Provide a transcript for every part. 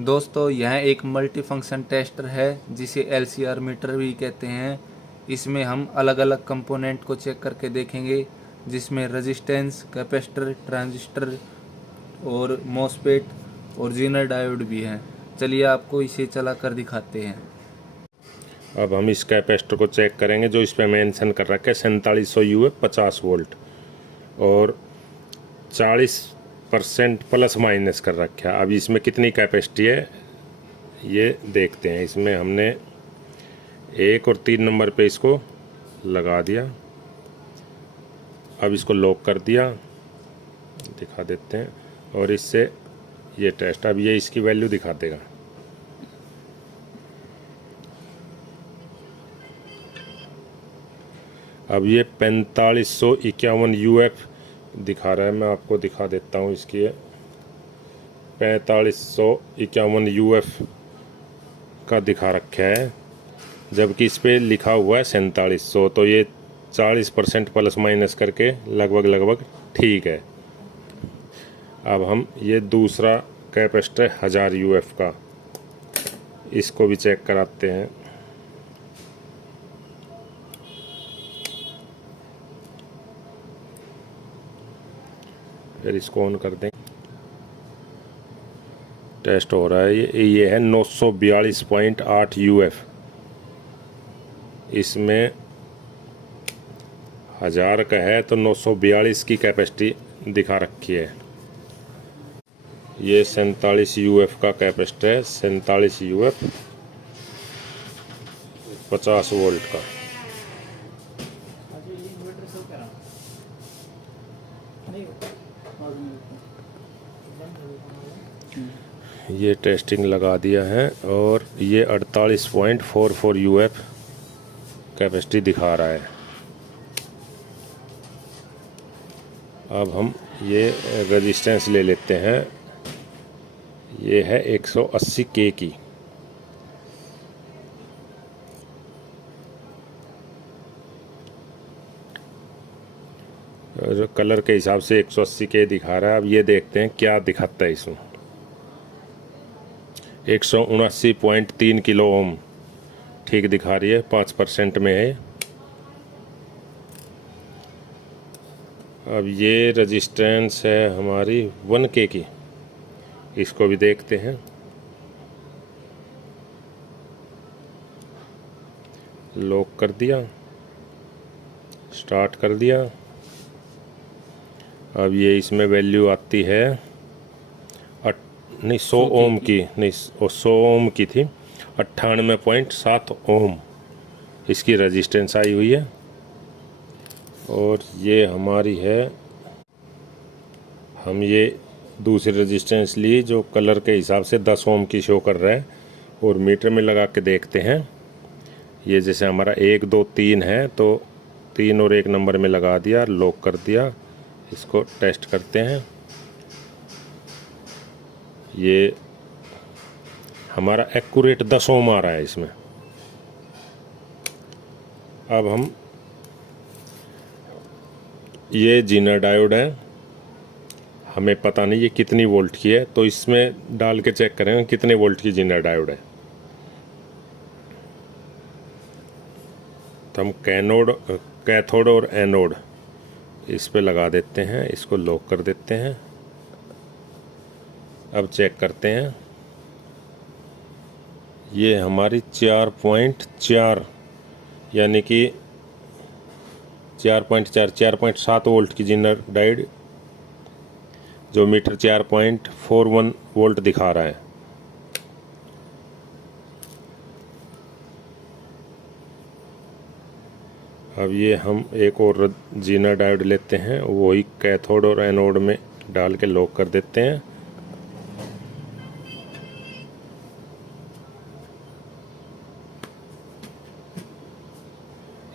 दोस्तों यह एक मल्टी फंक्शन टेस्टर है जिसे LCR मीटर भी कहते हैं। इसमें हम अलग अलग कंपोनेंट को चेक करके देखेंगे जिसमें रेजिस्टेंस, कैपेसिटर, ट्रांजिस्टर और मॉसफेट और जीनर डायोड भी हैं। चलिए आपको इसे चला कर दिखाते हैं। अब हम इस कैपेसिटर को चेक करेंगे जो इस पर मेंशन कर रखा है 4700 UF 50 वोल्ट और 40% प्लस माइनस कर रखा है। अब इसमें कितनी कैपेसिटी है ये देखते हैं। इसमें हमने 1 और 3 नंबर पे इसको लगा दिया। अब इसको लॉक कर दिया, दिखा देते हैं और इससे ये टेस्ट, अब ये इसकी वैल्यू दिखा देगा। अब ये 4551 UF दिखा रहा है। मैं आपको दिखा देता हूँ इसकी 4551 UF का दिखा रखा है, जबकि इस पर लिखा हुआ है 4700। तो ये 40% प्लस माइनस करके लगभग ठीक है। अब हम ये दूसरा कैपेसिटर 1000 UF का, इसको भी चेक कराते हैं। फिर इसको ऑन कर दें, टेस्ट हो रहा है। ये है 942.8 UF। इसमें 1000 का है तो 942 की कैपेसिटी दिखा रखी है। ये 47 UF का कैपेसिटर है, 47 UF 50 वोल्ट का। ये टेस्टिंग लगा दिया है और ये 48.44 UF कैपेसिटी दिखा रहा है। अब हम ये रेजिस्टेंस ले लेते हैं। ये है 180 K की। और कलर के हिसाब से 180 K दिखा रहा है। अब ये देखते हैं क्या दिखाता है इसमें। 179.3 किलो ओम ठीक दिखा रही है, 5% में है। अब ये रेजिस्टेंस है हमारी 1K की, इसको भी देखते हैं। लॉक कर दिया, स्टार्ट कर दिया। अब ये इसमें वैल्यू आती है नहीं 100 ओम की, नहीं 100 ओम की थी, 98.7 ओम इसकी रेजिस्टेंस आई हुई है। और ये हमारी है, हम ये दूसरी रेजिस्टेंस ली जो कलर के हिसाब से 10 ओम की शो कर रहा है। और मीटर में लगा के देखते हैं। ये जैसे हमारा 1 2 3 है तो 3 और 1 नंबर में लगा दिया, लॉक कर दिया। इसको टेस्ट करते हैं। ये हमारा एक्यूरेट 10 ओम आ रहा है इसमें। अब हम ये जीनर डायोड है, हमें पता नहीं ये कितनी वोल्ट की है, तो इसमें डाल के चेक करेंगे कितने वोल्ट की जीनर डायोड है। तो हम कैथोड और एनोड इस पे लगा देते हैं, इसको लॉक कर देते हैं। अब चेक करते हैं। ये हमारी 4.4 यानी कि 4.7 वोल्ट की जीनर डायोड, जो मीटर 4.41 वोल्ट दिखा रहा है। अब ये हम एक और जीनर डायोड लेते हैं, वही कैथोड और एनोड में डाल के लॉक कर देते हैं।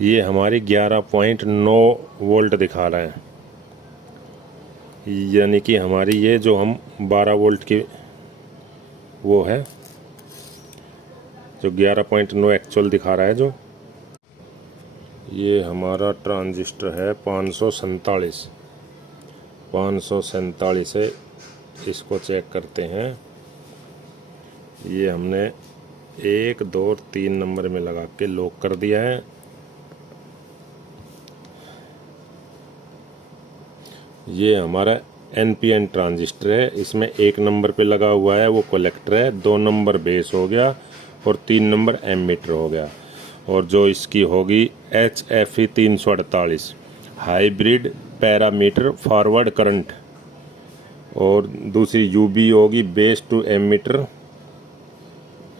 ये हमारी 11.9 वोल्ट दिखा रहा है, यानी कि हमारी ये जो हम 12 वोल्ट की वो है, जो 11.9 एक्चुअल दिखा रहा है। जो ये हमारा ट्रांजिस्टर है 547 है। इसको चेक करते हैं। ये हमने 1 2 3 नंबर में लगा के लॉक कर दिया है। ये हमारा NPN ट्रांजिस्टर है। इसमें 1 नंबर पे लगा हुआ है वो कलेक्टर है, 2 नंबर बेस हो गया और 3 नंबर एमीटर हो गया। और जो इसकी होगी HFE 348 hybrid parameter forward current, और दूसरी UB होगी बेस टू एमीटर।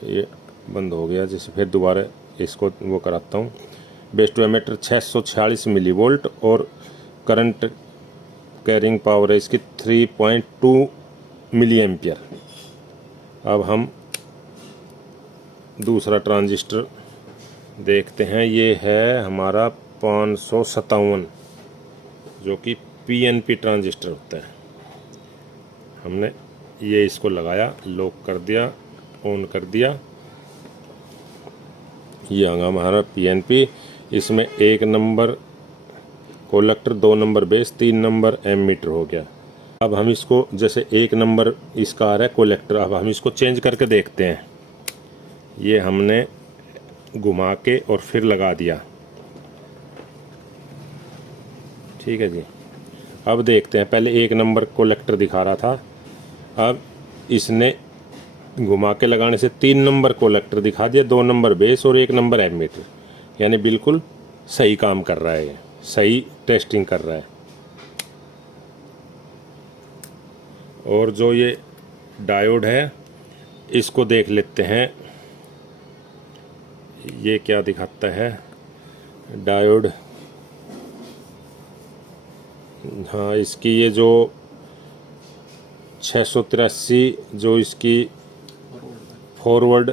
ये बंद हो गया, जैसे फिर दोबारा इसको वो कराता हूँ। बेस टू एमीटर 646 मिलीवोल्ट और करंट कैरिंग पावर है इसकी 3.2 मिली एम्पियर। अब हम दूसरा ट्रांजिस्टर देखते हैं। ये है हमारा 557 जो कि PNP ट्रांजिस्टर होता है। हमने ये इसको लगाया, लॉक कर दिया, ऑन कर दिया। ये हमारा PNP। इसमें 1 number collector, 2 number base, 3 number emitter हो गया। अब हम इसको, जैसे 1 नंबर इसका आ रहा है कलेक्टर, अब हम इसको चेंज करके देखते हैं। ये हमने घुमा के और फिर लगा दिया। ठीक है जी। अब देखते हैं, पहले 1 नंबर कलेक्टर दिखा रहा था, अब इसने घुमा के लगाने से 3 नंबर कलेक्टर दिखा दिया, 2 नंबर बेस और 1 नंबर एमीटर। यानी बिल्कुल सही काम कर रहा है, सही टेस्टिंग कर रहा है। और जो ये डायोड है इसको देख लेते हैं, ये क्या दिखाता है डायोड। हाँ, इसकी ये जो 683 जो इसकी फॉरवर्ड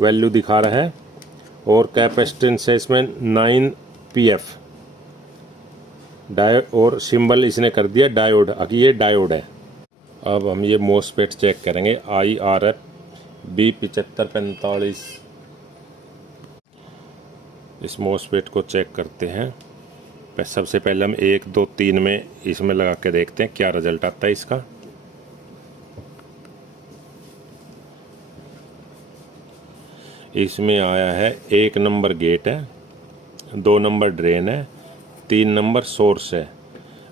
वैल्यू दिखा रहा है, और कैपेसिटेंस है इसमें 9 PF डायोड, और सिंबल इसने कर दिया डायोड। अभी ये डायोड है। अब हम ये मोसफेट चेक करेंगे, IRF B7545। इस मोसफेट को चेक करते हैं। सबसे पहले हम 1 2 3 में इसमें लगा के देखते हैं क्या रिजल्ट आता है इसका। इसमें आया है 1 नंबर गेट है, 2 नंबर ड्रेन है, 3 नंबर सोर्स है,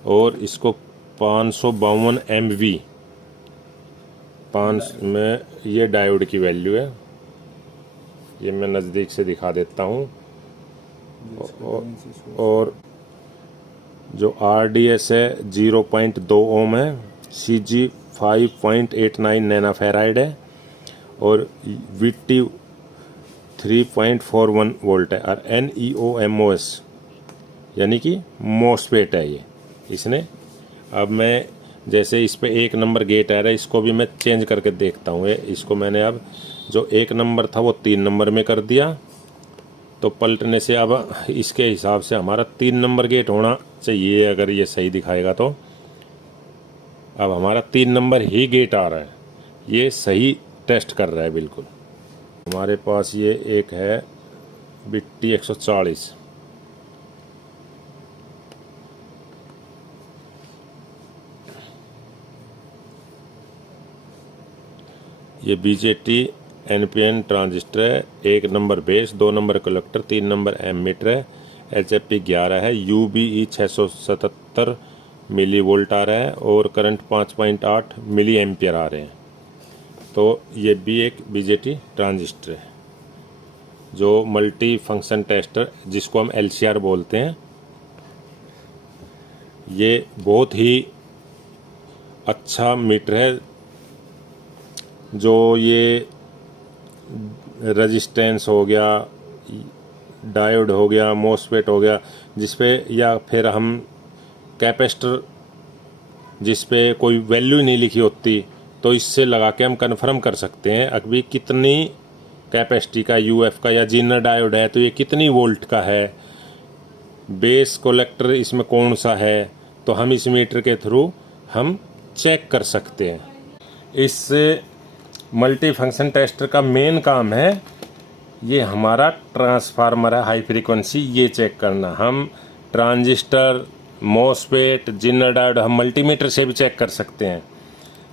और इसको 552 MV 5 में ये डायोड की वैल्यू है। ये मैं नज़दीक से दिखा देता हूँ। और जो RDS है 0.2 ओम है, CG 5.89 नैनोफैराड है, और VT 3.41 वोल्ट है, और NEOMOS यानी कि मोसफेट है ये इसने। अब मैं जैसे इस पे 1 नंबर गेट आ रहा है, इसको भी मैं चेंज करके देखता हूँ। इसको मैंने अब जो 1 नंबर था वो 3 नंबर में कर दिया, तो पलटने से अब इसके हिसाब से हमारा 3 नंबर गेट होना चाहिए। अगर ये सही दिखाएगा तो अब हमारा 3 नंबर ही गेट आ रहा है, ये सही टेस्ट कर रहा है बिल्कुल। हमारे पास ये एक है BT 140। ये BJT NPN ट्रांजिस्टर है, 1 number base, 2 number collector, 3 number emitter है, HFP 11 है, UBE 677 मिली वोल्ट आ रहा है, और करंट 5.8 मिली एम्पियर आ रहे हैं। तो ये भी एक BJT ट्रांजिस्टर है, जो मल्टी फंक्शन टेस्टर जिसको हम LCR बोलते हैं। ये बहुत ही अच्छा मीटर है, जो ये रेजिस्टेंस हो गया, डायोड हो गया, मोसफेट हो गया, जिसपे या फिर हम कैपेसिटर जिसपे कोई वैल्यू नहीं लिखी होती, तो इससे लगा के हम कन्फर्म कर सकते हैं अभी कितनी कैपेसिटी का UF का या जीनर डायोड है, तो ये कितनी वोल्ट का है, बेस कलेक्टर इसमें कौन सा है, तो हम इस मीटर के थ्रू हम चेक कर सकते हैं। इससे मल्टी फंक्शन टेस्टर का मेन काम है, ये हमारा ट्रांसफार्मर है हाई फ्रीक्वेंसी, ये चेक करना। हम ट्रांजिस्टर, मोसफेट, जीनर डायोड हम मल्टीमीटर से भी चेक कर सकते हैं।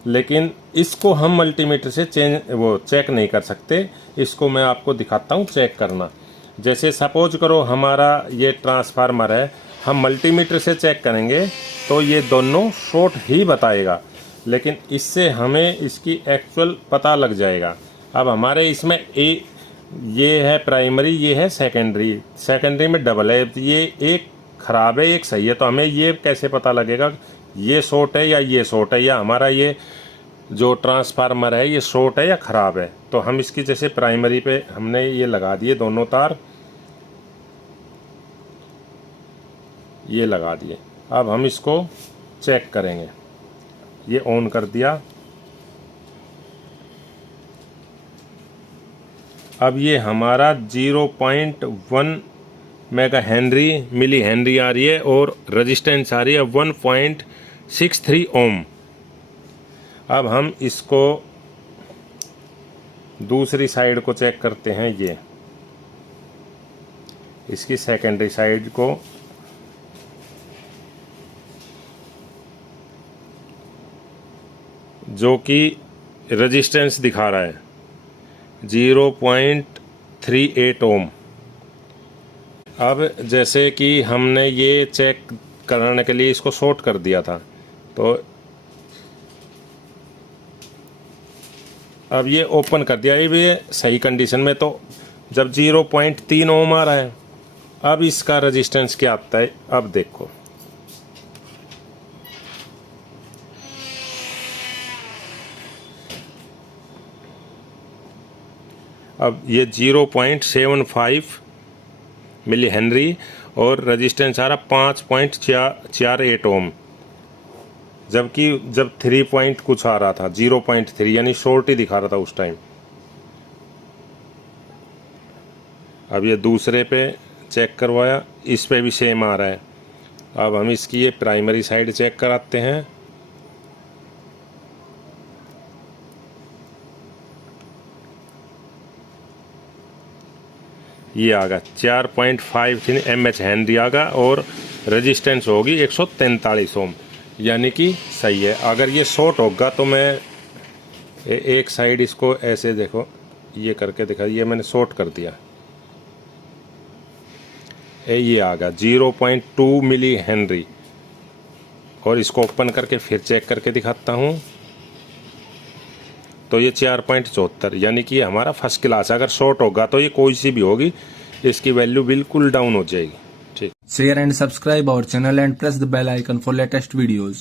लेकिन इसको हम मल्टीमीटर से चेक नहीं कर सकते। इसको मैं आपको दिखाता हूँ चेक करना। जैसे सपोज करो हमारा ये ट्रांसफार्मर है, हम मल्टीमीटर से चेक करेंगे तो ये दोनों शॉर्ट ही बताएगा, लेकिन इससे हमें इसकी एक्चुअल पता लग जाएगा। अब हमारे इसमें ये है प्राइमरी, ये है सेकेंडरी, सेकेंडरी में डबल है, ये एक खराब है एक सही है, तो हमें ये कैसे पता लगेगा ये शॉर्ट है या ये शॉर्ट है, या हमारा ये जो ट्रांसफार्मर है ये शॉर्ट है या ख़राब है। तो हम इसकी जैसे प्राइमरी पे हमने ये लगा दिए दोनों तार, ये लगा दिए। अब हम इसको चेक करेंगे। ये ऑन कर दिया। अब ये हमारा 0.1 मेगा हेनरी मिली हेनरी आ रही है और रेजिस्टेंस आ रही है 1.63 ओम। अब हम इसको दूसरी साइड को चेक करते हैं। ये इसकी सेकेंडरी साइड को जो कि रेजिस्टेंस दिखा रहा है 0.38 ओम। अब जैसे कि हमने ये चेक करने के लिए इसको शॉर्ट कर दिया था, तो अब ये ओपन कर दिया, ये सही कंडीशन में। तो जब 0.3 ओम आ रहा है, अब इसका रेजिस्टेंस क्या आता है, अब देखो। अब ये 0.75 मिली हेनरी और रेजिस्टेंस आ रहा 5.48 ओम, जबकि जब 3 पॉइंट कुछ आ रहा था 0.3, यानी शॉर्ट ही दिखा रहा था उस टाइम। अब ये दूसरे पे चेक करवाया, इस पे भी सेम आ रहा है। अब हम इसकी ये प्राइमरी साइड चेक कराते हैं। ये आगा 4.53 mH हेनरी आगा और रेजिस्टेंस होगी 143 ओम, यानी कि सही है। अगर ये शॉर्ट होगा तो मैं एक साइड इसको ऐसे देखो, ये करके दिखा, ये मैंने शॉर्ट कर दिया। ये आगा 0.2 मिली हेनरी और इसको ओपन करके फिर चेक करके दिखाता हूँ, तो ये 4.74, यानी कि हमारा फर्स्ट क्लास। अगर शॉर्ट होगा तो ये कोई सी भी होगी, इसकी वैल्यू बिल्कुल डाउन हो जाएगी। ठीक। Share and subscribe our channel and press the bell icon for latest videos.